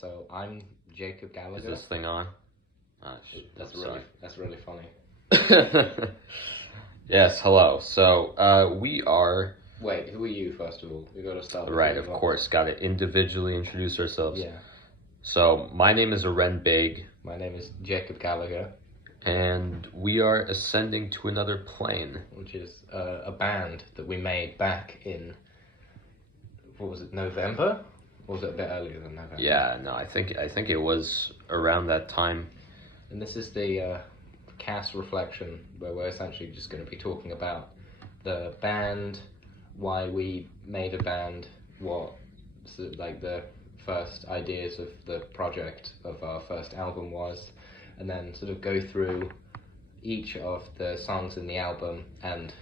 So I'm Jacob Is Gallagher. this thing on? That's really funny. Yes, hello. So, we are... Wait, who are you, first of all? We got to start with Right, you of as well. course. Got to individually introduce ourselves. Yeah. So, my name is Aren Big, My name is Jacob Gallagher, and we are ascending to another plane. which is a band that we made back in, what was it, November? Or was it a bit earlier than November? Yeah, no, I think it was around that time. And this is the cast reflection, where we're essentially just going to be talking about the band, why we made a band, what like the first ideas of the project of our first album was, and then sort of go through each of the songs in the album and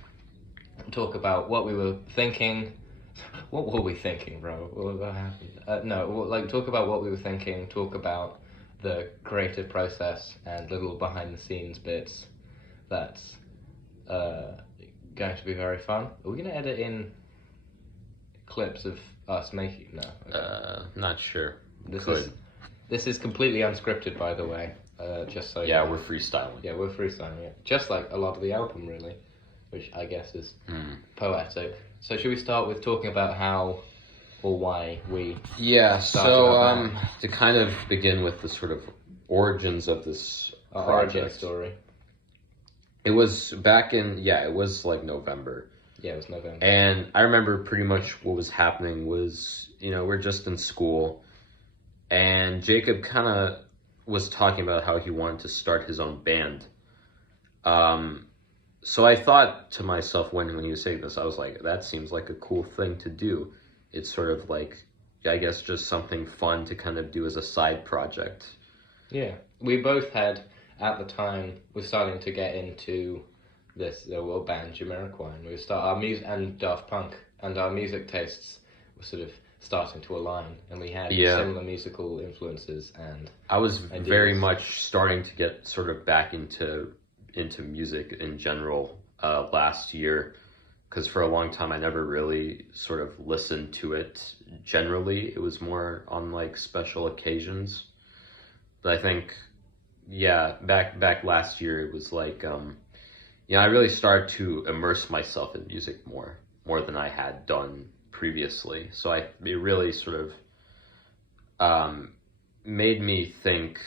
talk about what we were thinking. What were we thinking, bro? What happened? Talk about what we were thinking, talk about the creative process and little behind the scenes bits. That's going to be very fun. Are we going to edit in clips of us making? No. Okay. Not sure. This is completely unscripted, by the way. Just so Yeah, we're freestyling. Yeah, we're freestyling it. Just like a lot of the album, really, which I guess is poetic. So should we start with talking about how or why we... Yeah, started so our band? to kind of begin with the sort of origins of this Our project. origin story. It was back in, it was like November. Yeah, it was November. And I remember pretty much what was happening was, we're just in school, and Jacob kind of was talking about how he wanted to start his own band. So I thought to myself when he was saying this, I was like, that seems like a cool thing to do. It's sort of like, I guess, just something fun to kind of do as a side project. Yeah, we both had, at the time, we're starting to get into this world band Jamiroquai, and we start our music and Daft Punk, and our music tastes were sort of starting to align, and we had similar musical influences. And I was ideas. very much starting to get sort of back into music in general last year, because for a long time I never really sort of listened to it generally. It was more on like special occasions. But I think, back last year it was like, I really started to immerse myself in music more than I had done previously. So it really sort of made me think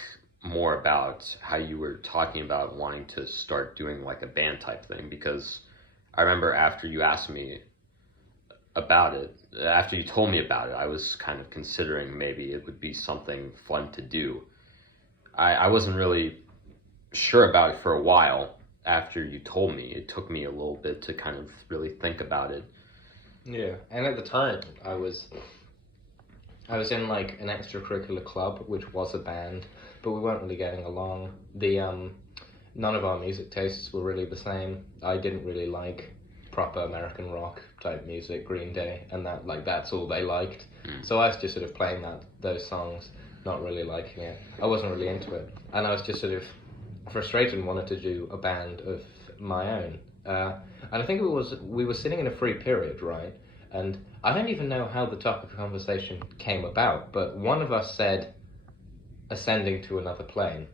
more about how you were talking about wanting to start doing like a band type thing, because I remember after you asked me about it, after you told me about it, I was kind of considering maybe it would be something fun to do. I wasn't really sure about it for a while. After you told me, it took me a little bit to kind of really think about it. Yeah, and at the time I was in like an extracurricular club, which was a band, but we weren't really getting along. None of our music tastes were really the same. I didn't really like proper American rock type music, Green Day, and that's all they liked. So I was just sort of playing those songs, not really liking it. I wasn't really into it, and I was just sort of frustrated and wanted to do a band of my own. And I think we were sitting in a free period, right? And I don't even know how the topic of conversation came about, but one of us said ascending to another plane,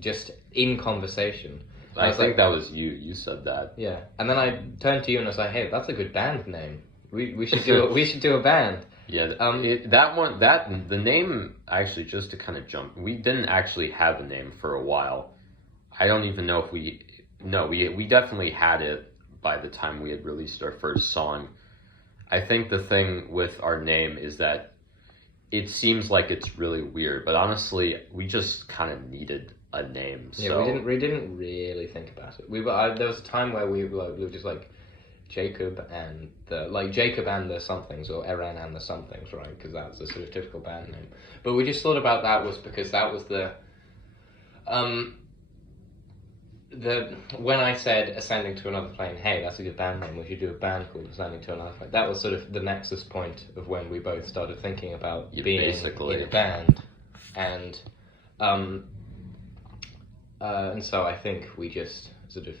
just in conversation. I think that was you. You said that. Yeah, and then I turned to you and I was like, "Hey, that's a good band name. We should do a band." Yeah, the name, actually, just to kind of jump, we didn't actually have a name for a while. I don't even know if we definitely had it by the time we had released our first song. I think the thing with our name is that it seems like it's really weird, but honestly, we just kind of needed a name. So. Yeah, we didn't really think about it. There was a time where we were just like Jacob and the somethings, or Eren and the somethings, right? Because that's the sort of typical band name. But we just thought about that was because that was when I said ascending to another plane, hey, that's a good band name, we should do a band called Ascending to Another Plane. That was sort of the nexus point of when we both started thinking about being in a band. And so I think we just sort of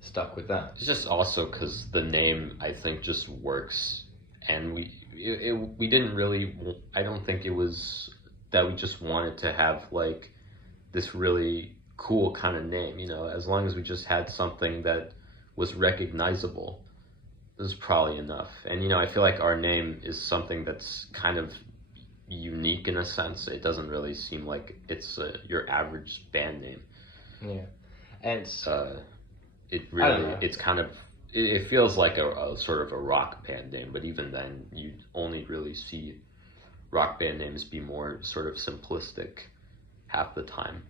stuck with that. It's just also because the name, I think, just works, and we didn't really. I don't think it was that we just wanted to have like this really cool kind of name, as long as we just had something that was recognizable, this is probably enough. And I feel like our name is something that's kind of unique in a sense. It doesn't really seem like it's your average band name. Yeah, and it's it's kind of, it feels like a sort of a rock band name, but even then you only really see rock band names be more sort of simplistic half the time.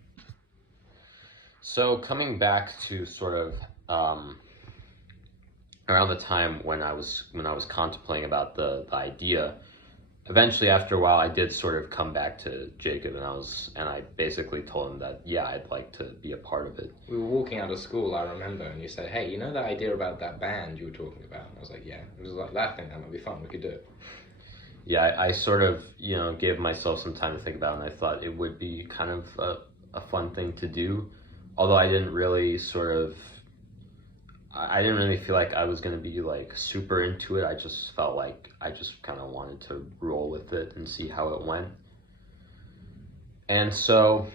So coming back to sort of around the time when I was contemplating about the idea, eventually after a while I did sort of come back to Jacob, and I basically told him that I'd like to be a part of it. We were walking out of school, I remember, and you said, "Hey, that idea about that band you were talking about?" And I was like, "Yeah." It was like, "That thing, that might be fun. We could do it." Yeah, I sort of gave myself some time to think about it, and I thought it would be kind of a fun thing to do. Although I didn't really feel like I was going to be like super into it. I just felt like I just kind of wanted to roll with it and see how it went. And so,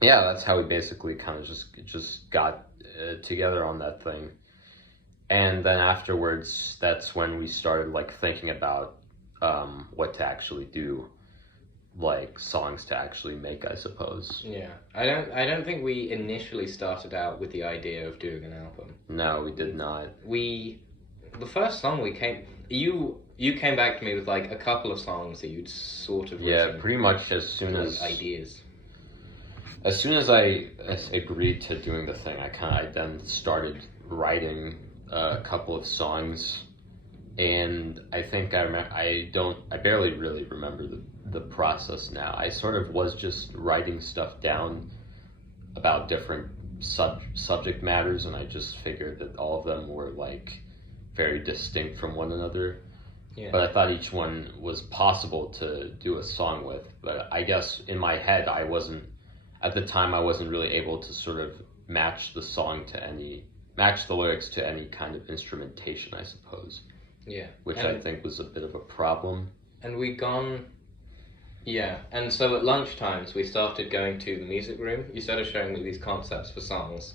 yeah, that's how we basically kind of just got together on that thing. And then afterwards, that's when we started like thinking about what to actually do. Like songs to actually make, I suppose. Yeah, I don't think we initially started out with the idea of doing an album. No, we did not. The first song you came back to me with like a couple of songs that you'd sort of written, pretty much as soon as ideas. As soon as I agreed to doing the thing, I then started writing a couple of songs. And I think I barely really remember the process now. I sort of was just writing stuff down about different subject matters, and I just figured that all of them were like very distinct from one another. Yeah. But I thought each one was possible to do a song with. But I guess in my head, at the time I wasn't really able to sort of match the lyrics to any kind of instrumentation, I suppose. Yeah. Which I think was a bit of a problem. And and so at lunchtimes we started going to the music room. You started showing me these concepts for songs.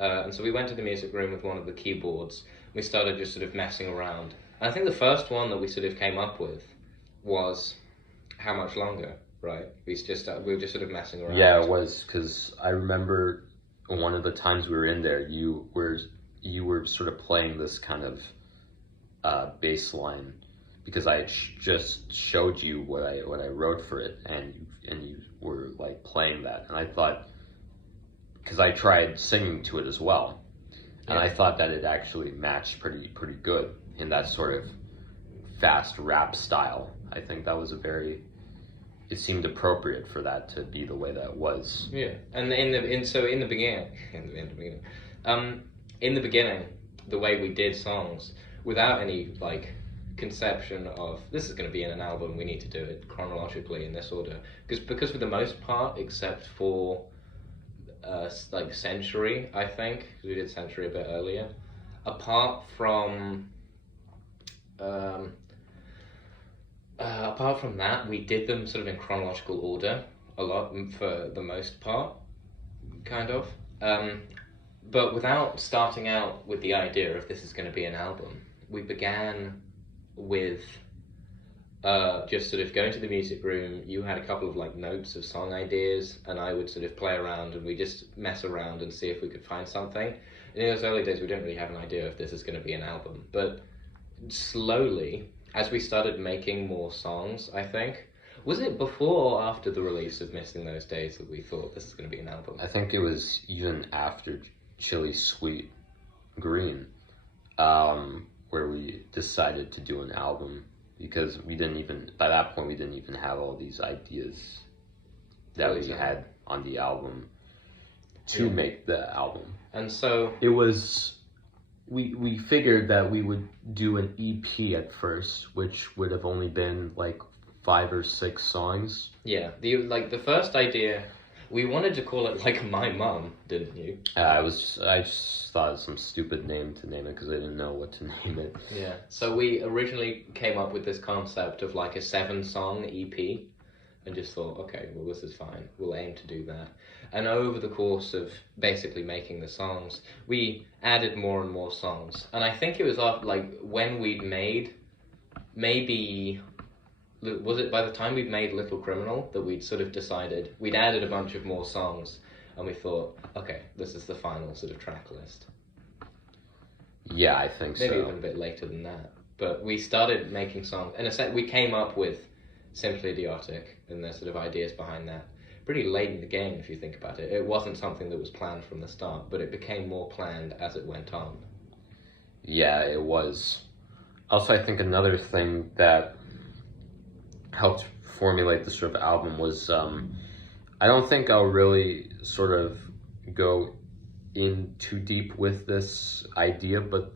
And so we went to the music room with one of the keyboards. We started just sort of messing around. And I think the first one that we sort of came up with was How Much Longer, right? We were just sort of messing around. Yeah, it was, because I remember one of the times we were in there, you were sort of playing this kind of bass line, because I just showed you what I wrote for it, and you were like playing that, and I thought, because I tried singing to it as well, and I thought that it actually matched pretty good in that sort of fast rap style. I think that was it seemed appropriate for that to be the way that it was. Yeah, and in the beginning, the way we did songs, without any like conception of this is going to be in an album, we need to do it chronologically in this order, because for the most part, except for like Century, I think, because we did Century a bit earlier, apart from that, we did them sort of in chronological order a lot, for the most part, kind of. But without starting out with the idea of this is going to be an album, we began with just sort of going to the music room. You had a couple of like notes of song ideas, and I would sort of play around, and we just mess around and see if we could find something. And in those early days, we didn't really have an idea if this is going to be an album. But slowly, as we started making more songs, I think, was it before or after the release of Missing Those Days that we thought this is going to be an album? I think it was even after Chili Sweet Green, where we decided to do an album, because by that point we didn't even have all these ideas that we had on the album to make the album. And so it was, we figured that we would do an EP at first, which would have only been like 5 or 6 songs. Yeah, the first idea, we wanted to call it like My Mum, didn't you? I just thought of some stupid name to name it, because I didn't know what to name it. Yeah, so we originally came up with this concept of like a 7-song EP, and just thought, okay, well, this is fine. We'll aim to do that. And over the course of basically making the songs, we added more and more songs. And I think it was after, like, when we'd made, maybe, was it by the time we'd made Little Criminal that we'd sort of decided, we'd added a bunch of more songs, and we thought, okay, this is the final sort of track list. Yeah, I think Maybe so. even a bit later than that. But we started making songs, and we came up with Simply Idiotic and the sort of ideas behind that pretty late in the game, if you think about it. It wasn't something that was planned from the start, but it became more planned as it went on. Yeah, it was. Also, I think another thing that helped formulate the sort of album was, I don't think I'll really sort of go in too deep with this idea, but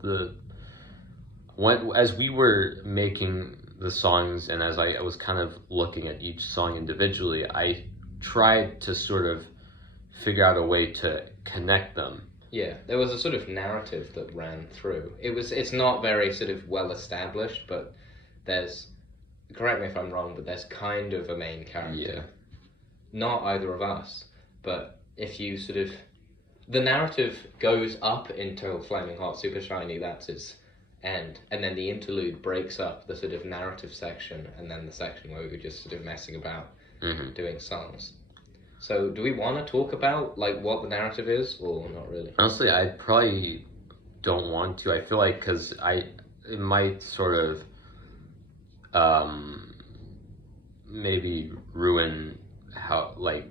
as we were making the songs and as I was kind of looking at each song individually, I tried to sort of figure out a way to connect them. Yeah, there was a sort of narrative that ran through. It's not very sort of well established, but there's, correct me if I'm wrong, but there's kind of a main character. Yeah. Not either of us, but if you sort of, the narrative goes up until Flaming Hot, Super Shiny, that's its end. And then the interlude breaks up the sort of narrative section and then the section where we were just sort of messing about doing songs. So do we want to talk about like what the narrative is or not really? Honestly, I probably don't want to. I feel like because it might sort of maybe ruin how, like,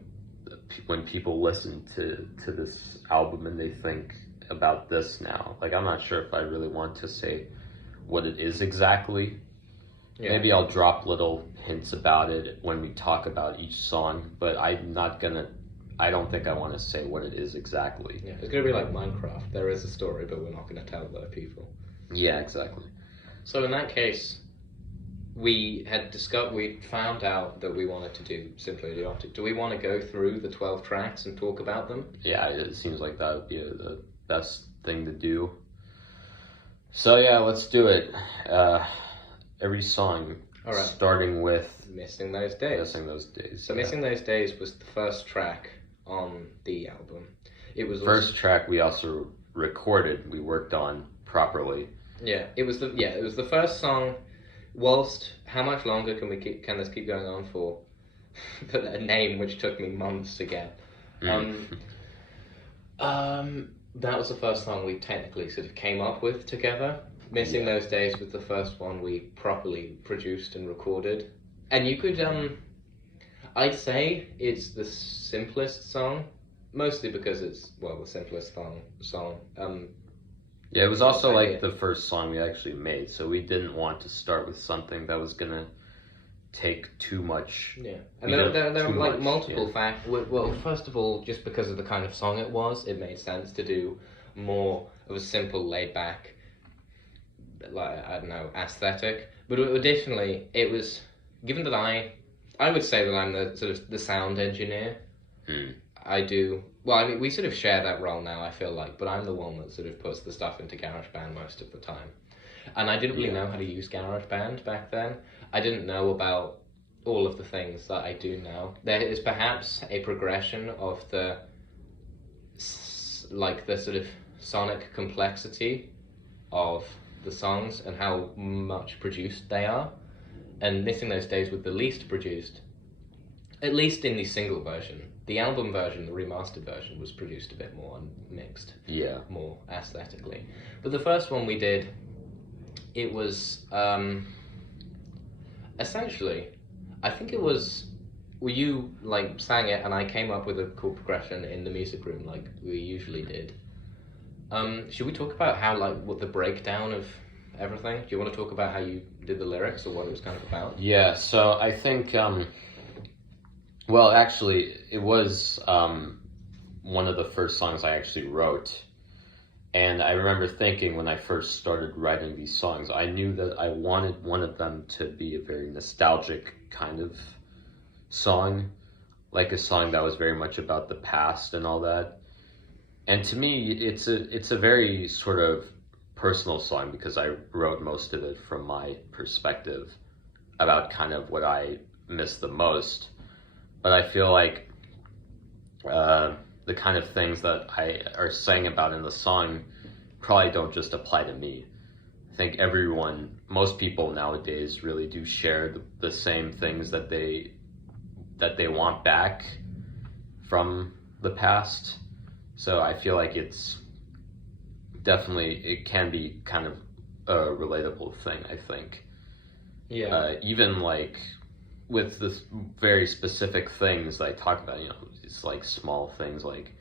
when people listen to this album and they think about this now. Like, I'm not sure if I really want to say what it is exactly. Yeah. Maybe I'll drop little hints about it when we talk about each song, but I don't think I want to say what it is exactly. Yeah, it's going to be like Minecraft. There is a story, but we're not going to tell the people. Yeah, exactly. So in that case, we found out that we wanted to do Simply Idiotic. Do we want to go through the 12 tracks and talk about them? Yeah, it seems like that would be the best thing to do. So yeah, let's do it. Every song, all right, starting with Missing Those Days. Missing Those Days. So yeah. Missing Those Days was the first track on the album. It was first track we also recorded, we worked on properly. Yeah, it was the first song. Whilst, how much longer can this keep going on for? A name which took me months to get. That was the first song we technically sort of came up with together. Missing Those Days was the first one we properly produced and recorded. And you could, I'd say it's the simplest song, mostly because it's, well, the simplest song. Yeah, it was also like the first song we actually made, so we didn't want to start with something that was gonna take too much. Yeah, and there were like multiple factors. Well, first of all, just because of the kind of song it was, it made sense to do more of a simple, laid-back, like, I don't know, aesthetic. But additionally, it was, given that I would say that I'm the sort of the sound engineer. I do. Well, I mean, we sort of share that role now, I feel like, but I'm the one that sort of puts the stuff into GarageBand most of the time. And I didn't really know how to use GarageBand back then. I didn't know about all of the things that I do now. There is perhaps a progression of the sort of sonic complexity of the songs and how much produced they are. And Missing Those Days was the least produced, at least in the single version. The album version, the remastered version, was produced a bit more and mixed. Yeah. More aesthetically. But the first one we did, it was essentially, I think it was, you like sang it and I came up with a cool progression in the music room like we usually did. Should we talk about how, like, what the breakdown of everything? Do you want to talk about how you did the lyrics or what it was kind of about? Yeah, so I think, well, actually, it was one of the first songs I actually wrote. And I remember thinking when I first started writing these songs, I knew that I wanted one of them to be a very nostalgic kind of song, like a song that was very much about the past and all that. And to me, it's a very sort of personal song because I wrote most of it from my perspective about kind of what I miss the most. but I feel like the kind of things that I are saying about in the song probably don't just apply to me. I think most people nowadays really do share the same things that they want back from the past. So I feel like it can be kind of a relatable thing, I think. Yeah. Even like with the very specific things that I talk about, it's like small things like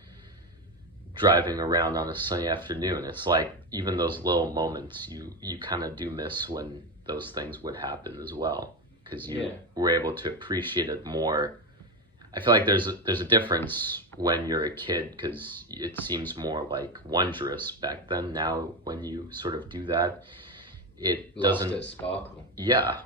driving around on a sunny afternoon. It's like even those little moments you kind of do miss when those things would happen as well, because you were able to appreciate it more. I feel like there's a difference when you're a kid, because it seems more like wondrous back then. Now when you sort of do that, it doesn't lost its sparkle. Yeah.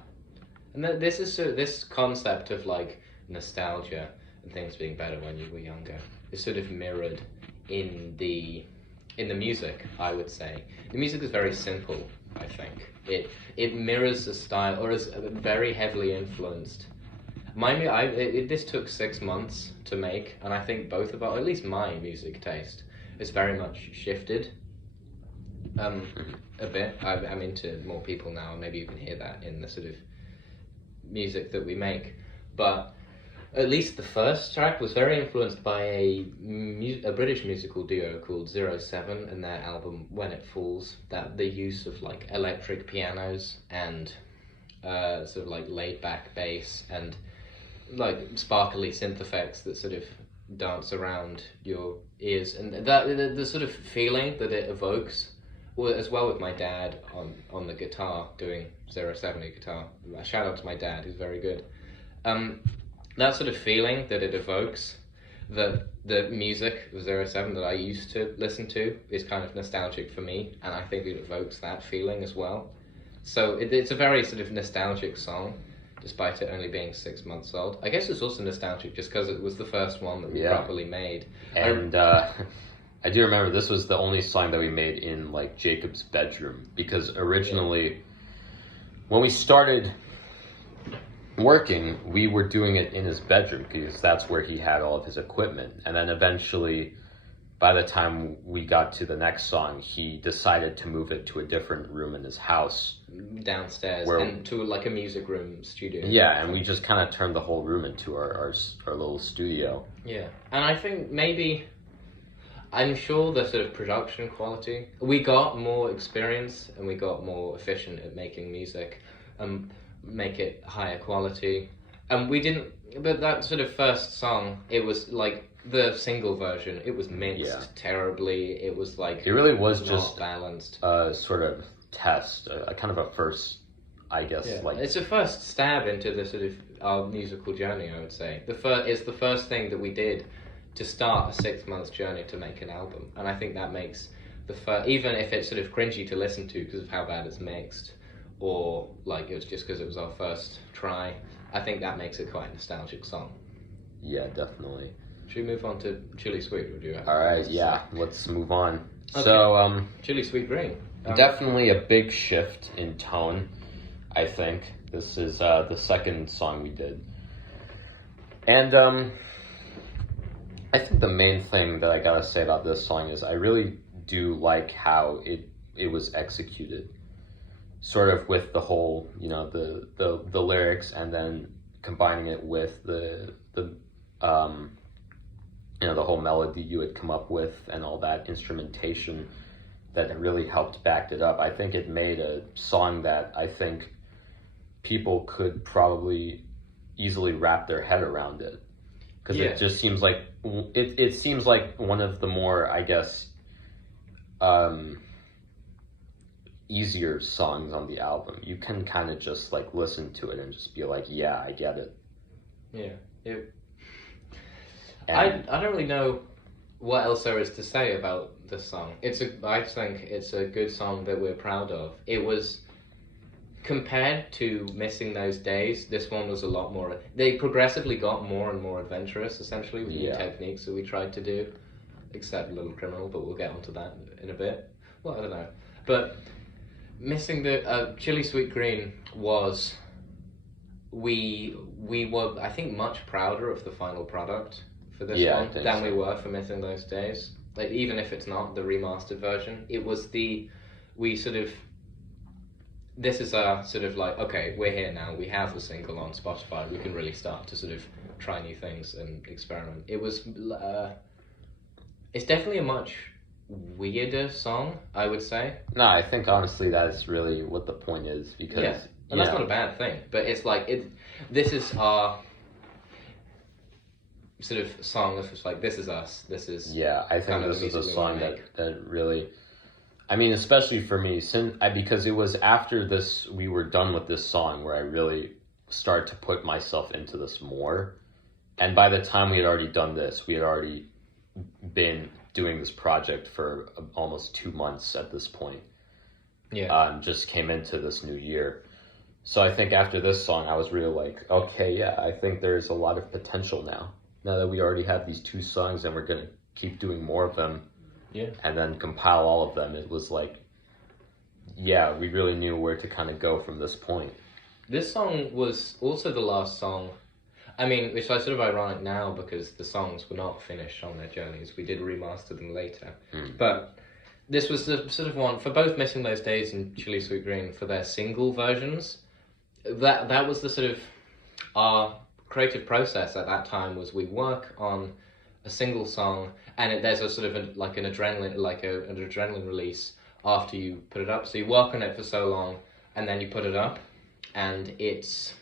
And this concept of like nostalgia and things being better when you were younger is sort of mirrored in the music, I would say. The music is very simple, I think. It mirrors the style, or is very heavily influenced. This took 6 months to make, and I think both of our, at least my music taste, is very much shifted. A bit. I'm into more people now, and maybe you can hear that in the sort of music that we make. But at least the first track was very influenced by a British musical duo called 07 and their album When It Falls. That the use of like electric pianos and sort of like laid back bass and like sparkly synth effects that sort of dance around your ears, and that the sort of feeling that it evokes. Well, as well with my dad on the guitar, doing 070 guitar. Shout out to my dad, who's very good. That sort of feeling that it evokes, that the music of 07 that I used to listen to is kind of nostalgic for me, and I think it evokes that feeling as well. So it's a very sort of nostalgic song, despite it only being 6 months old. I guess it's also nostalgic just because it was the first one that we properly made. And I do remember this was the only song that we made in like Jacob's bedroom, because originally when we started working, we were doing it in his bedroom because that's where he had all of his equipment. And then eventually, by the time we got to the next song, he decided to move it to a different room in his house. Downstairs, and to like a music room studio. Yeah, and we just kind of turned the whole room into our little studio. Yeah, and I think I'm sure the sort of production quality, we got more experience and we got more efficient at making music, make it higher quality. And we didn't, but that sort of first song, it was like the single version, it was mixed terribly. It was like, it really was not just balanced. A sort of test, a kind of a first, I guess. Like it's a first stab into the sort of our musical journey, I would say. It's the first thing that we did to start a 6 month journey to make an album, and I think that makes even if it's sort of cringy to listen to because of how bad it's mixed, or like it was just because it was our first try, I think that makes it quite a nostalgic song. Yeah, definitely. Should we move on to Chili Sweet, or do you have all right, yeah, let's move on. Okay. So Chili Sweet Green, definitely a big shift in tone. I think this is the second song we did, and I think the main thing that I gotta say about this song is I really do like how it was executed, sort of with the whole, the lyrics, and then combining it with the whole melody you had come up with and all that instrumentation that really helped back it up. I think it made a song that I think people could probably easily wrap their head around it. Because it just seems like it seems like one of the more, I guess, easier songs on the album. You can kind of just like listen to it and just be like, yeah, I get it. Yeah. I don't really know what else there is to say about this song. I think it's a good song that we're proud of. It was, compared to Missing Those Days, this one was a lot more. They progressively got more and more adventurous, essentially, with new techniques that we tried to do, except Little Criminal, but we'll get onto that in a bit. Well, I don't know. But Missing the Chili Sweet Green was, we we were, I think, much prouder of the final product for this Yeah, I one think than so. we were for Missing Those Days. Like, even if it's not the remastered version, it was we sort of, this is our sort of like, okay, we're here now, we have the single on Spotify, we can really start to sort of try new things and experiment. It's definitely a much weirder song, I would say. No, I think honestly that's really what the point is because Yeah, and that's not a bad thing, but it's like, this is our sort of song that's just like, this is us, this is... Yeah, I think kind of this the is a music we song wanna that really, I mean, especially for me, because it was after this, we were done with this song where I really started to put myself into this more. And by the time we had already done this, we had already been doing this project for almost 2 months at this point. Yeah. Just came into this new year. So I think after this song, I was really like, okay, yeah, I think there's a lot of potential now. Now that we already have these 2 songs and we're going to keep doing more of them. Yeah. And then compile all of them, it was like, yeah, we really knew where to kind of go from this point. This song was also the last song, I mean, which is sort of ironic now because the songs were not finished on their journeys. We did remaster them later. But this was the sort of one, for both Missing Those Days and Chili Sweet Green, for their single versions, that was the sort of, our creative process at that time was we work on a single song and there's a sort of an adrenaline release after you put it up. So you work on it for so long and then you put it up, and it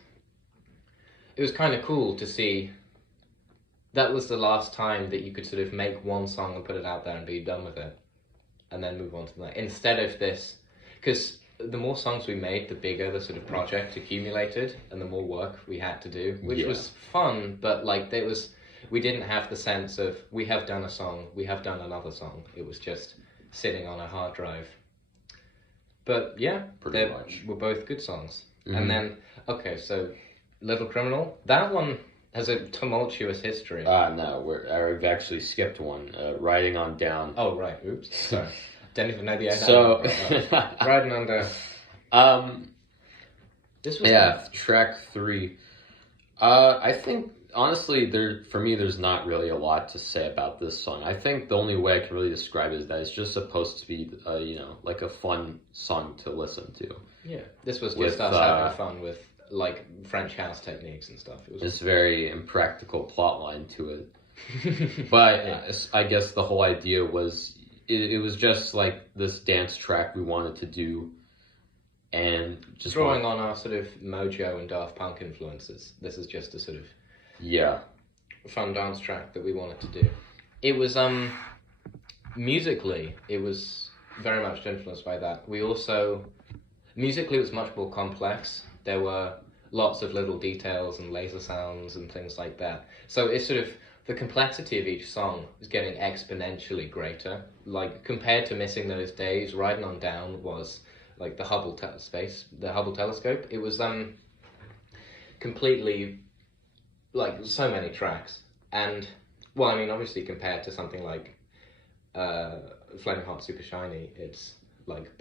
was kind of cool to see that was the last time that you could sort of make one song and put it out there and be done with it and then move on to the next, instead of this, because the more songs we made, the bigger the sort of project accumulated and the more work we had to do, which was fun, but like we didn't have the sense of we have done a song, we have done another song. It was just sitting on a hard drive. But yeah, they were both good songs. And then, okay, so Little Criminal, that one has a tumultuous history. No, I've actually skipped one. Riding on Down. Oh, right, oops, sorry. Didn't even know the end. So, Riding on Down. This was track 3. I think honestly, for me, there's not really a lot to say about this song. I think the only way I can really describe it is that it's just supposed to be, like a fun song to listen to. Yeah, this was just us having fun with like French house techniques and stuff. It was this very impractical plot line to it. But I guess the whole idea was it was just like this dance track we wanted to do, and just drawing on our sort of Mojo and Daft Punk influences. This is just a sort of fun dance track that we wanted to do. It was musically, it was very much influenced by that. We also musically it was much more complex. There were lots of little details and laser sounds and things like that. So it's sort of the complexity of each song is getting exponentially greater. Like compared to Missing Those Days, Riding on Down was like the Hubble telescope. It was completely like so many tracks, and well, I mean, obviously compared to something like Flaming Hot Super Shiny, it's like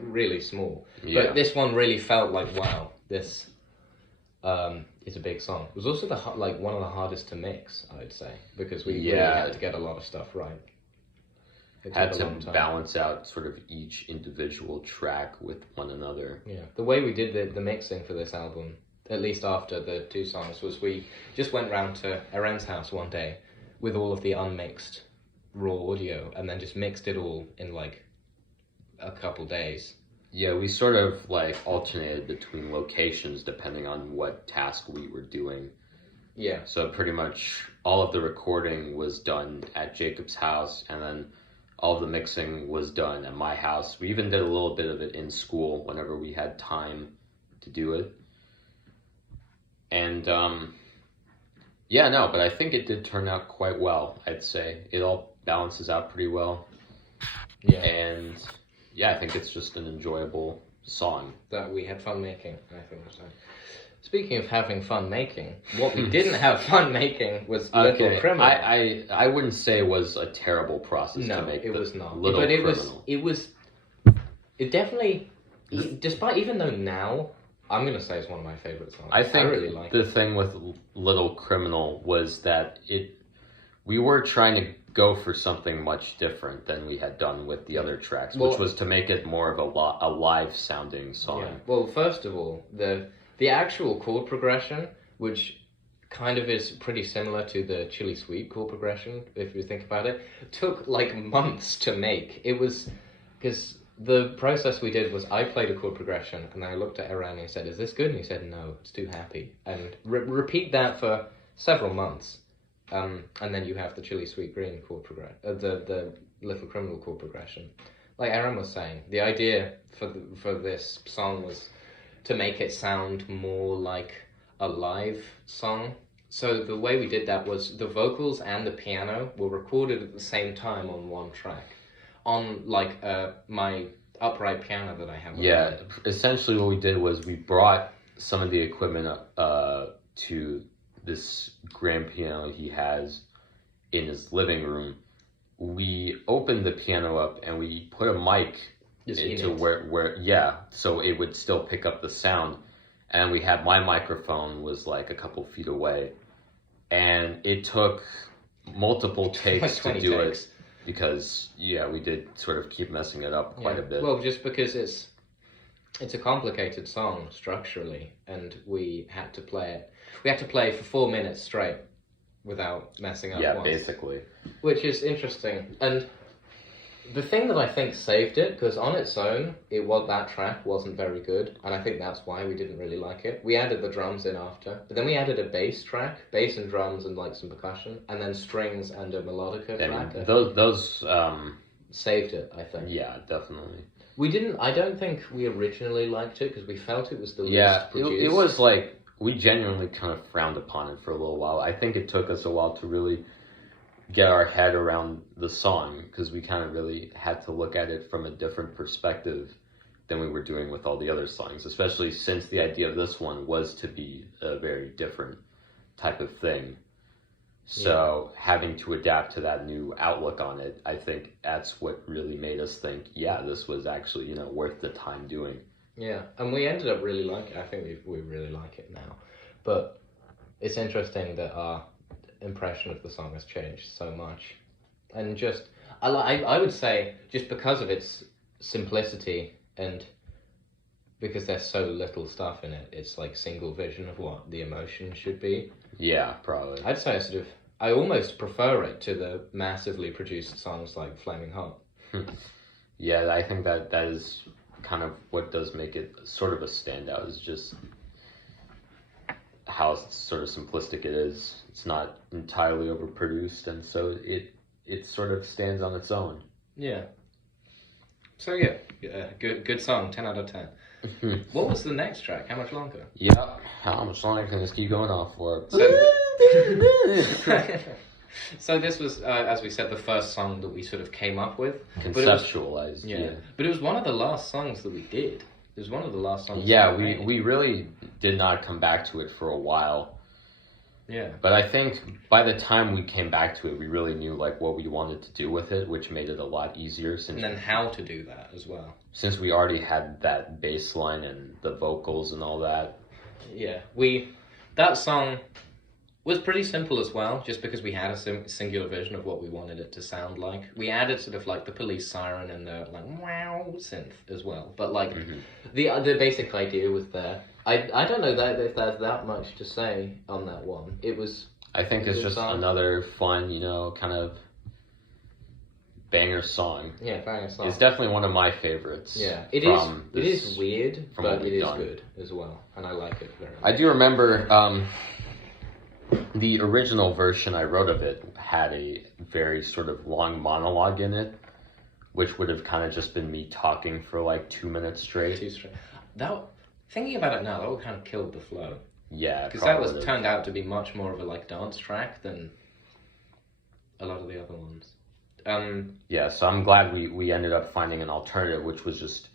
really small. Yeah. But this one really felt like, wow, this is a big song. It was also one of the hardest to mix, I'd say, because we really had to get a lot of stuff right. Had to balance out sort of each individual track with one another. Yeah, the way we did the mixing for this album, at least after the 2 songs, was we just went round to Eren's house one day with all of the unmixed raw audio and then just mixed it all in like a couple days. Yeah, we sort of like alternated between locations depending on what task we were doing. Yeah. So pretty much all of the recording was done at Jacob's house, and then all of the mixing was done at my house. We even did a little bit of it in school whenever we had time to do it. And but I think it did turn out quite well, I'd say. It all balances out pretty well. Yeah. And I think it's just an enjoyable song. That we had fun making, I think so. Speaking of having fun making, what we didn't have fun making was Little Criminal. I wouldn't say it was a terrible process to make. No, it was not. Little Criminal. It definitely, despite, even though now I'm gonna say it's one of my favorite songs. I think really like the thing with Little Criminal was that we were trying to go for something much different than we had done with the other tracks, which was to make it more of a live sounding song. Yeah. Well, first of all, the actual chord progression, which kind of is pretty similar to the Chili Sweet chord progression, if you think about it, took like months to make. It was because the process we did was I played a chord progression and then I looked at Aaron and I said, "Is this good?" And he said, "No, it's too happy." And repeat that for several months. And then you have the Chili Sweet Green chord progression, the Little Criminal chord progression. Like Aaron was saying, the idea for this song was to make it sound more like a live song. So the way we did that was the vocals and the piano were recorded at the same time on one track, on like my upright piano that I have. Yeah, essentially what we did was we brought some of the equipment to this grand piano he has in his living room. We opened the piano up and we put a mic into where so it would still pick up the sound. And we had my microphone was like a couple feet away, and it took multiple takes to do it because we did sort of keep messing it up quite a bit. Well, just because it's a complicated song structurally, and we had to play it. We had to play for 4 minutes straight without messing up. Yeah, once, basically. Which is interesting, and the thing that I think saved it, because on its own, that track wasn't very good, and I think that's why we didn't really like it. We added the drums in after, but then we added a bass track, bass and drums and like some percussion, and then strings and a melodica track. Those saved it, I think. Yeah, definitely. I don't think we originally liked it because we felt it was the least produced. It was like, we genuinely kind of frowned upon it for a little while. I think it took us a while to really get our head around the song because we kind of really had to look at it from a different perspective than we were doing with all the other songs, especially since the idea of this one was to be a very different type of thing. So having to adapt to that new outlook on it, I think that's what really made us think, this was actually, worth the time doing. Yeah, and we ended up really liking it. I think we really like it now. But it's interesting that our impression of the song has changed so much. And just, I would say, just because of its simplicity and because there's so little stuff in it, it's like single vision of what the emotion should be. Yeah, probably. I'd say I almost prefer it to the massively produced songs like Flaming Hot. Yeah, I think that is kind of what does make it sort of a standout, is just how sort of simplistic it is. It's not entirely overproduced, and so it sort of stands on its own. Yeah. So good song, 10 out of 10. What was the next track? How much longer? Yep. How much longer can this keep going off for? So this was, as we said, the first song that we sort of came up with. Conceptualized, But it was one of the last songs that we did. It was one of the last songs. Yeah, we really did not come back to it for a while. Yeah. But I think by the time we came back to it, we really knew like what we wanted to do with it, which made it a lot easier. And then how to do that as well. Since we already had that bass line and the vocals and all that. Yeah, that song was pretty simple as well, just because we had a singular vision of what we wanted it to sound like. We added sort of like the police siren and the like wow synth as well, but like the basic idea was there. I don't know if there's that much to say on that one. I think it's just another fun, kind of banger song. Yeah, banger song. It's definitely one of my favorites. Yeah, it is weird, but it is good as well, and I like it very much. I do remember the original version I wrote of it had a very sort of long monologue in it, which would have kind of just been me talking for like 2 minutes straight. Thinking about it now, that would kind of killed the flow. Yeah, because that turned out to be much more of a like dance track than a lot of the other ones. So I'm glad we ended up finding an alternative, which was just,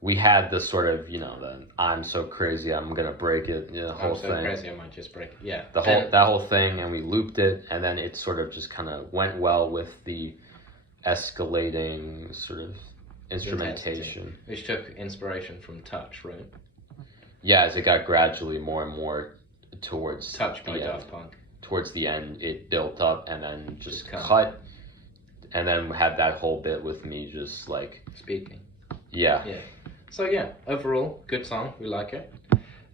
we had the sort of, the I'm so crazy, I'm gonna break it, the whole thing. I'm so crazy, I might just break it. Yeah. That whole thing, and we looped it, and then it sort of just kind of went well with the escalating sort of instrumentation. Which took inspiration from Touch, right? Yeah, as it got gradually more and more towards Touched by the end. Daft Punk. Towards the end, it built up and then just cut. cut, and then had that whole bit with me just like Speaking. yeah. So yeah, overall, good song. We like it.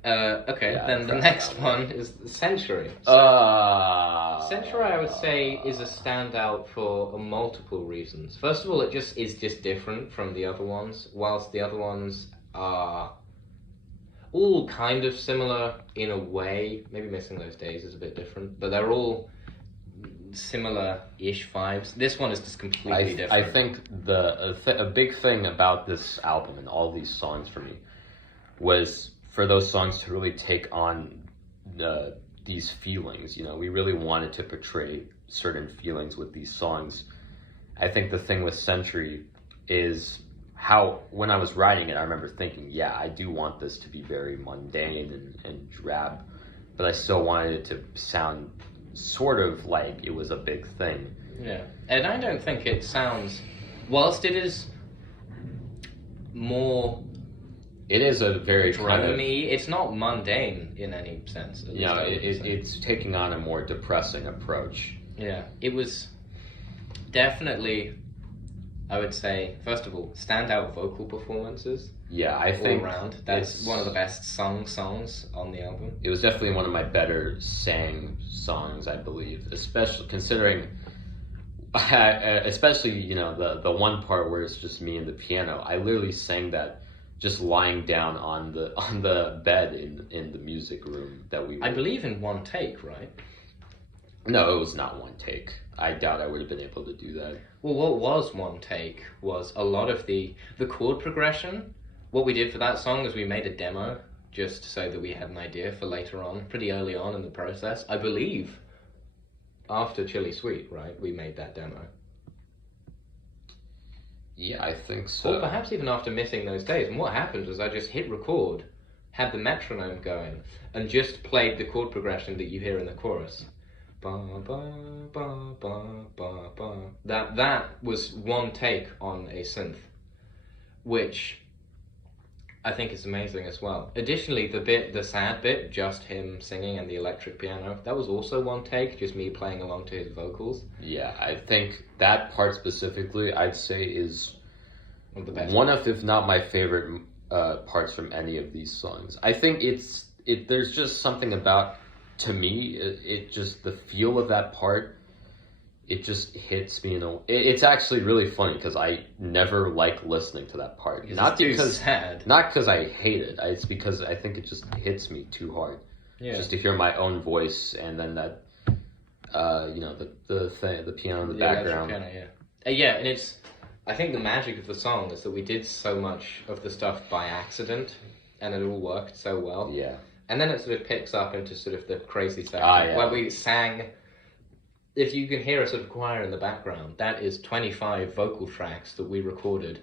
Okay, Yeah, then the next one is Century. Century, I would say, is a standout for multiple reasons. First of all, it just is just different from the other ones, whilst the other ones are all kind of similar in a way. Maybe Missing Those Days is a bit different, but they're all similar-ish vibes. This one is just completely different. I think a big thing about this album and all these songs for me was for those songs to really take on these feelings. You know, we really wanted to portray certain feelings with these songs. I think the thing with Century is how, when I was writing it, I remember thinking, yeah, I do want this to be very mundane and drab, but I still wanted it to sound sort of like it was a big thing. Yeah, and I don't think it sounds, whilst it is more... It is a very drony, it's not mundane in any sense. You know, it's taking on a more depressing approach. Yeah, it was definitely, I would say, first of all, standout vocal performances. Yeah, I think all around. That's one of the best songs on the album. It was definitely one of my better sang songs, I believe, especially considering, especially, you know, the one part where it's just me and the piano. I literally sang that just lying down on the bed in the music room that we were. I believe in one take, right? No, it was not one take. I doubt I would have been able to do that. Well, what was one take was a lot of the chord progression. What we did for that song is we made a demo just so that we had an idea for later on, pretty early on in the process. I believe after Chili Sweet, right? We made that demo. Yeah, I think so. Or perhaps even after Missing Those Days. And what happened was I just hit record, had the metronome going, and just played the chord progression that you hear in the chorus. Ba, ba, ba, ba, ba, ba. That was one take on a synth, which I think is amazing as well. Additionally, the sad bit, just him singing and the electric piano, that was also one take, just me playing along to his vocals. Yeah, I think that part specifically, I'd say, is One of the best. one of, if not my favorite parts from any of these songs. I think there's just something about, to me, it just, the feel of that part, it just hits me it's actually really funny because I never like listening to that part. Not because I hate it. It's because I think it just hits me too hard. Yeah. Just to hear my own voice and then that, you know, the piano in the background. Piano, yeah. Yeah, and it's, I think the magic of the song is that we did so much of the stuff by accident, and it all worked so well. Yeah. And then it sort of picks up into sort of the crazy section yeah. where we sang. If you can hear a sort of choir in the background, that is 25 vocal tracks that we recorded.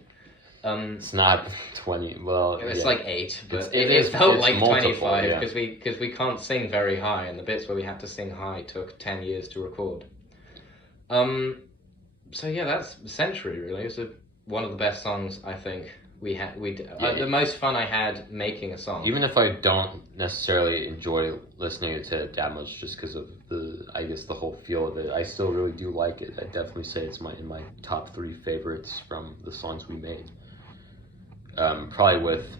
It's not 20. Well, it's like 8, but it felt it's like multiple, 25 because we can't sing very high, and the bits where we had to sing high took 10 years to record. So yeah, that's Century. Really, it's one of the best songs I think we had. The most fun I had making a song. Even if I don't necessarily enjoy listening to it that much, just because of the whole feel of it, I still really do like it. I'd definitely say it's in my top 3 favorites from the songs we made. Probably with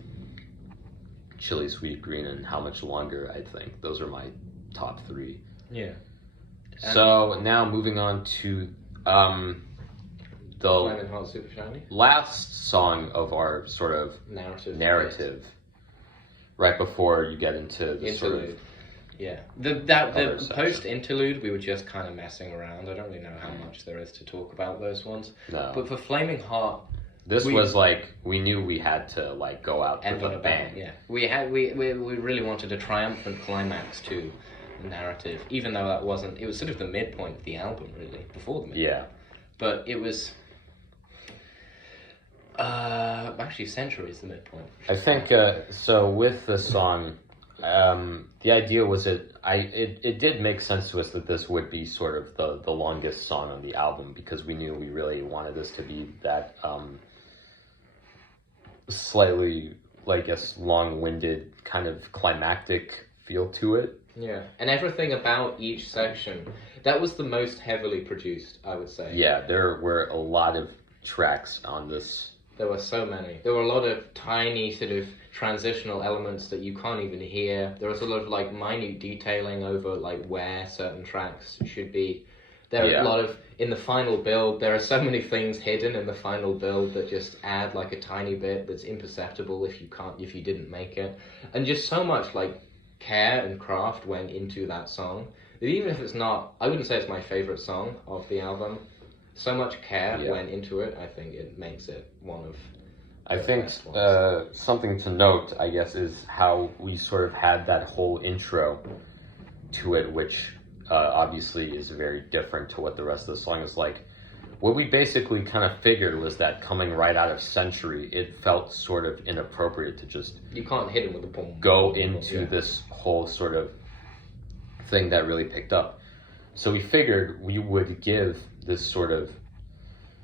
Chili Sweet Green and How Much Longer, I think. Those are my top 3. Yeah. So now moving on to the Flaming Hot Super Shiny? last song of our sort of narrative right before you get into the interlude. sort of yeah. The section. post-interlude, we were just kind of messing around. I don't really know how much there is to talk about those ones. No. But for Flaming Heart, this was like, we knew we had to like go out with a bang. Yeah. We really wanted a triumphant climax to the narrative, even though it was sort of the midpoint of the album, really, before the midpoint. Yeah. But it was... actually, Century is the midpoint. I think, so with the song, the idea was it did make sense to us that this would be sort of the longest song on the album, because we knew we really wanted this to be that slightly like a long-winded kind of climactic feel to it. Yeah, and everything about each section, that was the most heavily produced, I would say. Yeah, there were a lot of tracks on this. There were so many. There were a lot of tiny sort of transitional elements that you can't even hear. There was a lot of like minute detailing over like where certain tracks should be. There are a lot of, in the final build, there are so many things hidden in the final build that just add like a tiny bit that's imperceptible if you didn't make it. And just so much like care and craft went into that song that even if it's not, I wouldn't say it's my favorite song of the album, so much care went into it. I think it makes it one of I think something to note, I guess, is how we sort of had that whole intro to it, which obviously is very different to what the rest of the song is like. What we basically kind of figured was that coming right out of Century, it felt sort of inappropriate to just you can't hit him with a boom. Go into this whole sort of thing that really picked up. So we figured we would give this sort of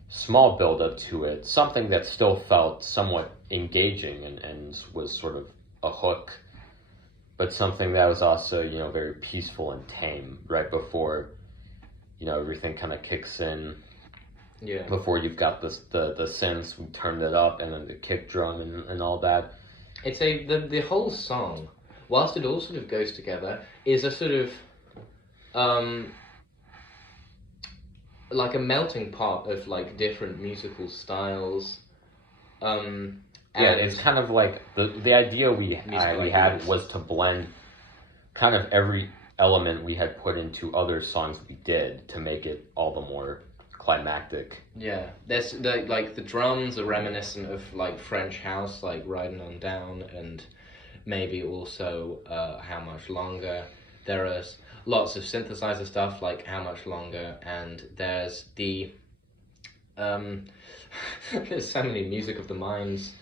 small build up to it, something that still felt somewhat engaging and was sort of a hook, but something that was also, you know, very peaceful and tame right before, you know, everything kind of kicks in. Yeah. Before you've got the synths, we turned it up, and then the kick drum and all that. It's the whole song, whilst it all sort of goes together, is a sort of like a melting pot of like different musical styles. Yeah, it's kind of like the idea we had was to blend kind of every element we had put into other songs we did to make it all the more climactic. Yeah, there's the drums are reminiscent of like French house, like Riding On Down, and maybe also How Much Longer. There is lots of synthesizer stuff like How Much Longer, and there's the there's so many Music of the Minds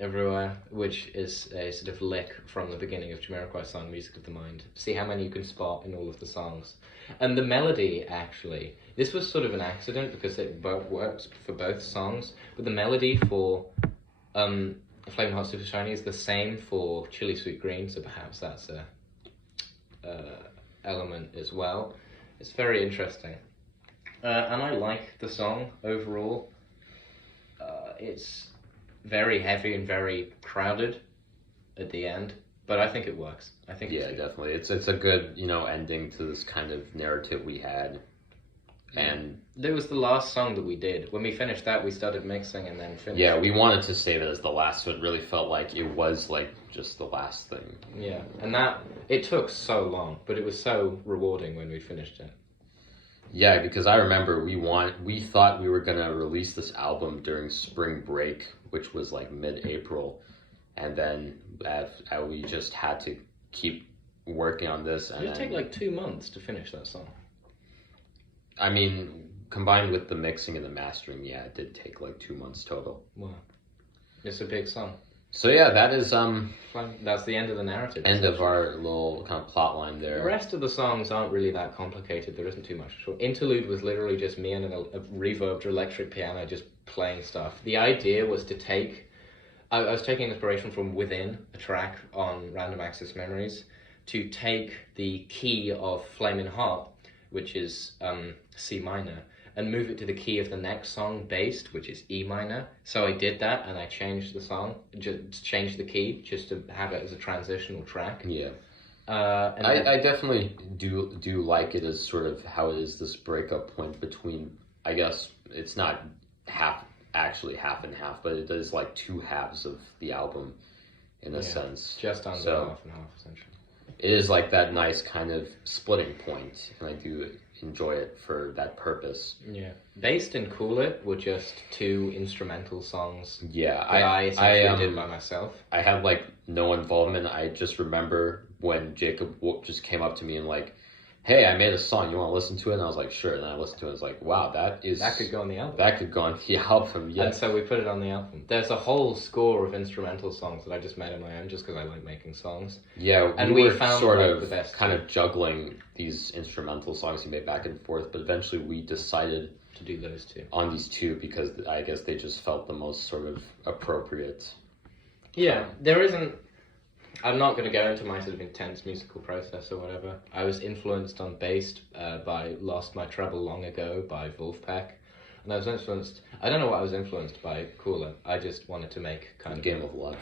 everywhere, which is a sort of lick from the beginning of Jamiroquai's song Music of the Mind. See how many you can spot in all of the songs. And the melody, actually, this was sort of an accident because it works for both songs, but the melody for Flaming Hot Super Shiny is the same for Chili Sweet Green, so perhaps that's a element as well. It's very interesting. And I like the song overall. It's very heavy and very crowded at the end, but I think it works. I think definitely. It's a good, you know, ending to this kind of narrative we had. And there was the last song that we did. When we finished that, we started mixing and then finished. Yeah, we wanted to save it as the last, so it really felt like it was like just the last thing. Yeah, and that it took so long, but it was so rewarding when we finished it. Yeah, because I remember we thought we were gonna release this album during spring break, which was like mid-April, and then we just had to keep working on this. And it took like 2 months to finish that song. I mean, combined with the mixing and the mastering, yeah, it did take like 2 months total. Wow, it's a big song. So yeah, that is that's the end of the narrative. End of our little kind of plot line there. The rest of the songs aren't really that complicated. There isn't too much. Interlude was literally just me and a reverbed electric piano just playing stuff. The idea was to take... I was taking inspiration from Within, a track on Random Access Memories, to take the key of Flamin' Hot, which is C minor, and move it to the key of the next song, Based, which is E minor. So I did that, and I changed the song, just changed the key, just to have it as a transitional track. Yeah. I definitely do like it as sort of how it is this breakup point between, I guess, it's not half and half, but it is like two halves of the album, in a sense. Just under half and half, essentially. It is like that nice kind of splitting point, and I do enjoy it for that purpose. Yeah. Based and Cool It were just two instrumental songs. Yeah, I essentially did by myself. I had like no involvement. I just remember when Jacob just came up to me and like, hey, I made a song, you want to listen to it? And I was like, sure. And then I listened to it and I was like, wow, that could go on the album. That could go on the album, yeah. And so we put it on the album. There's a whole score of instrumental songs that I just made on my own just because I like making songs. Yeah, and we found sort like, of the best kind of juggling these instrumental songs we made back and forth, but eventually we decided to do those two. On these two because I guess they just felt the most sort of appropriate. Yeah, there isn't. I'm not going to go into my sort of intense musical process or whatever. I was influenced on bass by "Lost My Treble Long Ago" by Wolfpack, and I was influenced. I don't know what I was influenced by. Cooler. I just wanted to make kind of Game of Life.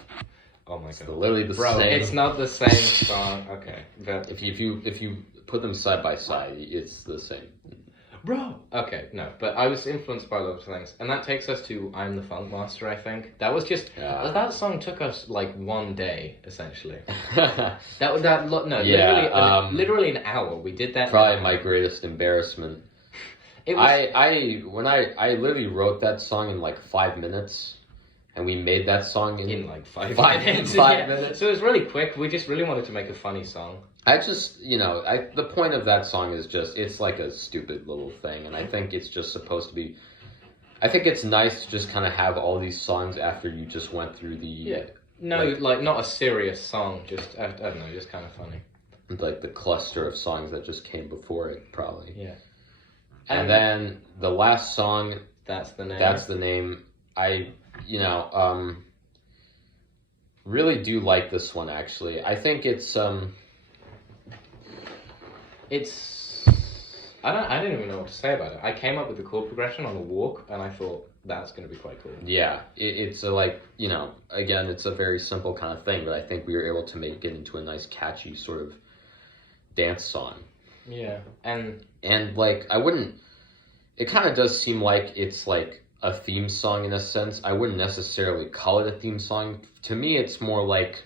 Oh my It's god, literally the bro! same. It's not the same song. Okay, but If you put them side by side, it's the same. bro. Okay, no, but I was influenced by lots of things, and that takes us to "I'm the Funk Master." I think that was just that song took us like one day essentially. Literally an hour. We did that. Probably my greatest embarrassment. It was, I literally wrote that song in like 5 minutes, and we made that song in like five minutes. So it was really quick. We just really wanted to make a funny song. I just, the point of that song is just, it's like a stupid little thing, and I think it's just supposed to be, I think it's nice to just kind of have all these songs after you just went through the... like not a serious song, just, I don't know, just kind of funny. Like the cluster of songs that just came before it, probably. Yeah. And then the last song... That's the name. That's the name. I, really do like this one, actually. I think it's... I don't even know what to say about it. I came up with the chord progression on the walk, and I thought that's going to be quite cool. Yeah, it's again, it's a very simple kind of thing, but I think we were able to make it into a nice, catchy sort of dance song. Yeah, and I wouldn't. It kind of does seem like it's like a theme song in a sense. I wouldn't necessarily call it a theme song. To me, it's more like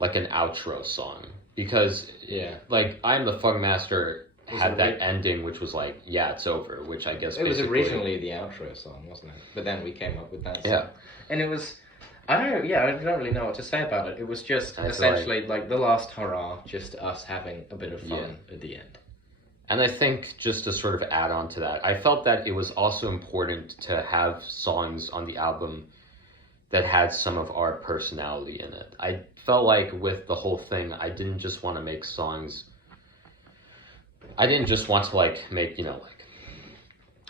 an outro song. Because, I'm the Funk Master had that ending, which was like, yeah, it's over, which I guess it was originally the outro song, wasn't it? But then we came up with that song. Yeah. And it was, I don't really know what to say about it. It was just essentially like the last hurrah, just us having a bit of fun at the end. And I think, just to sort of add on to that, I felt that it was also important to have songs on the album that had some of our personality in it. I felt like with the whole thing, I didn't just want to make songs. I didn't just want to make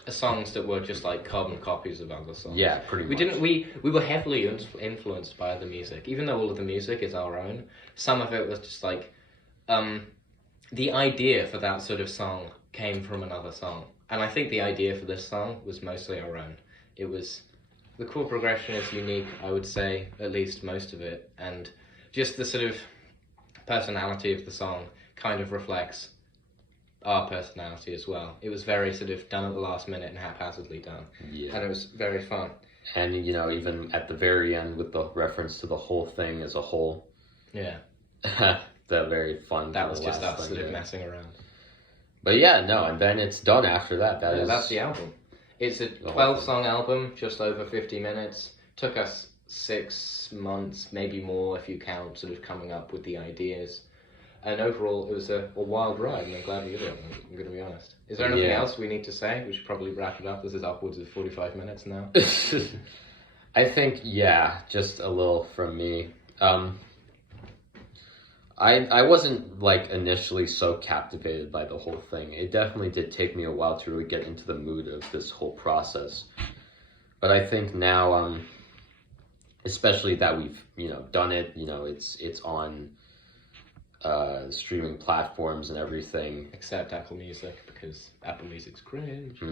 songs that were just like carbon copies of other songs. Yeah, pretty much. We were heavily influenced by the music, even though all of the music is our own. Some of it was just like, the idea for that sort of song came from another song, and I think the idea for this song was mostly our own. It was. The chord progression is unique, I would say, at least most of it, and just the sort of personality of the song kind of reflects our personality as well. It was very sort of done at the last minute and haphazardly done, and it was very fun. And, even at the very end with the reference to the whole thing as a whole. Yeah. That very fun. That was just us sort of messing around. But yeah, no, and then it's done after that. That's the album. It's a 12-song album, just over 50 minutes. Took us 6 months, maybe more if you count sort of coming up with the ideas. And overall, it was a wild ride, and I'm glad we did it, I'm going to be honest. Is there anything else we need to say? We should probably wrap it up. This is upwards of 45 minutes now. I think, just a little from me. I wasn't initially so captivated by the whole thing. It definitely did take me a while to really get into the mood of this whole process. But I think now, especially that we've done it, it's on streaming platforms and everything. Except Apple Music, because Apple Music's cringe.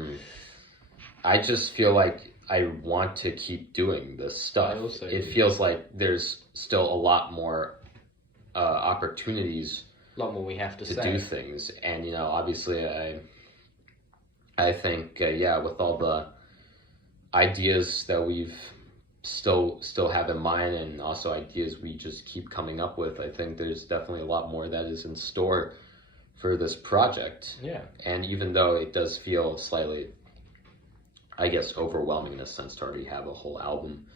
I just feel like I want to keep doing this stuff. It feels like there's still a lot more opportunities, a lot more we have to do things, and obviously I think with all the ideas that we've still have in mind, and also ideas we just keep coming up with, I think there's definitely a lot more that is in store for this project. Yeah. And even though it does feel slightly, I guess, overwhelming in a sense to already have a whole album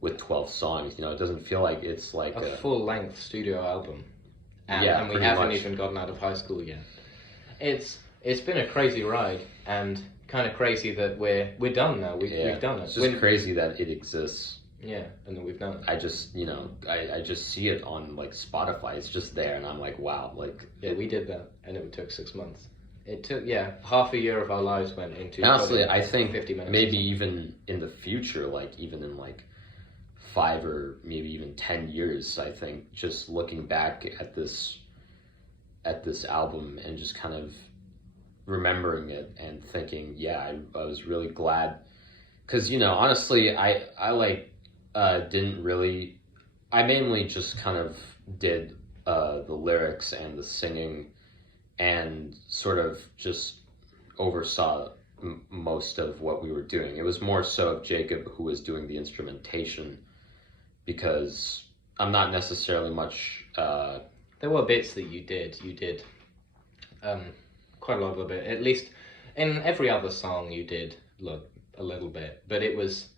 with 12 songs, it doesn't feel like it's like a full-length studio album. And we haven't even gotten out of high school yet. It's been a crazy ride, and kind of crazy that we're done now. We've done it. It's just crazy that it exists. Yeah, and then we've done it. I just, I just see it on Spotify. It's just there, and I'm like, wow, we did that, and it took 6 months. It took, half a year of our lives went into... Honestly, I think 50 minutes maybe even in the future, even in 5 or maybe even 10 years, I think, just looking back at this album and just kind of remembering it and thinking, yeah, I was really glad, because, you know, honestly, I like didn't really, I mainly just kind of did the lyrics and the singing and sort of just oversaw most of what we were doing. It was more so of Jacob who was doing the instrumentation, because I'm not necessarily much. There were bits that you did. Quite a lot of it. At least in every other song you did a little bit, but it was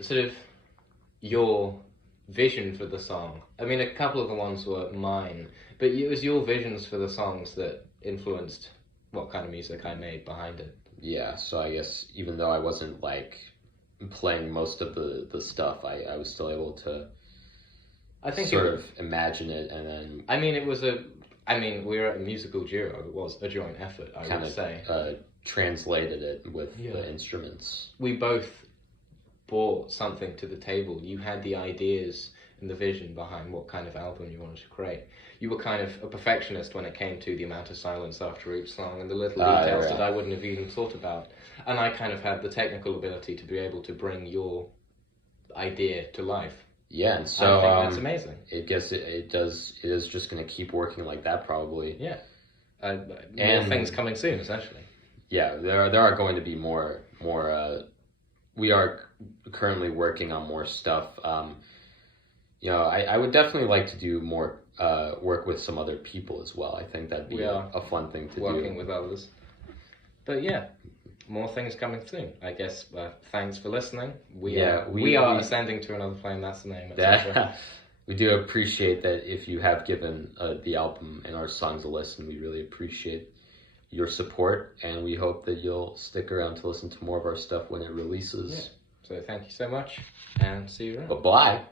sort of your vision for the song. I mean, a couple of the ones were mine, but it was your visions for the songs that influenced what kind of music I made behind it. Yeah, so I guess even though I wasn't like playing most of the stuff, I was still able to sort of imagine it, and then I mean, we were a musical duo. It was a joint effort, I would say. Translated it with the instruments. We both brought something to the table. You had the ideas and the vision behind what kind of album you wanted to create. You were kind of a perfectionist when it came to the amount of silence after each song and the little details that I wouldn't have even thought about. And I kind of had the technical ability to be able to bring your idea to life. Yeah, and so I think that's amazing. I guess it is just going to keep working like that, probably. Yeah, more things coming soon, essentially. Yeah, there are going to be more. We are currently working on more stuff. You know, I would definitely like to do more work with some other people as well. I think that'd be a fun thing to do. Working with others. But yeah, more things coming soon. I guess thanks for listening. We are ascending to another plane. That's the name. We do appreciate that. If you have given the album and our songs a listen, we really appreciate your support, and we hope that you'll stick around to listen to more of our stuff when it releases. Yeah. So thank you so much, and see you around. Bye-bye.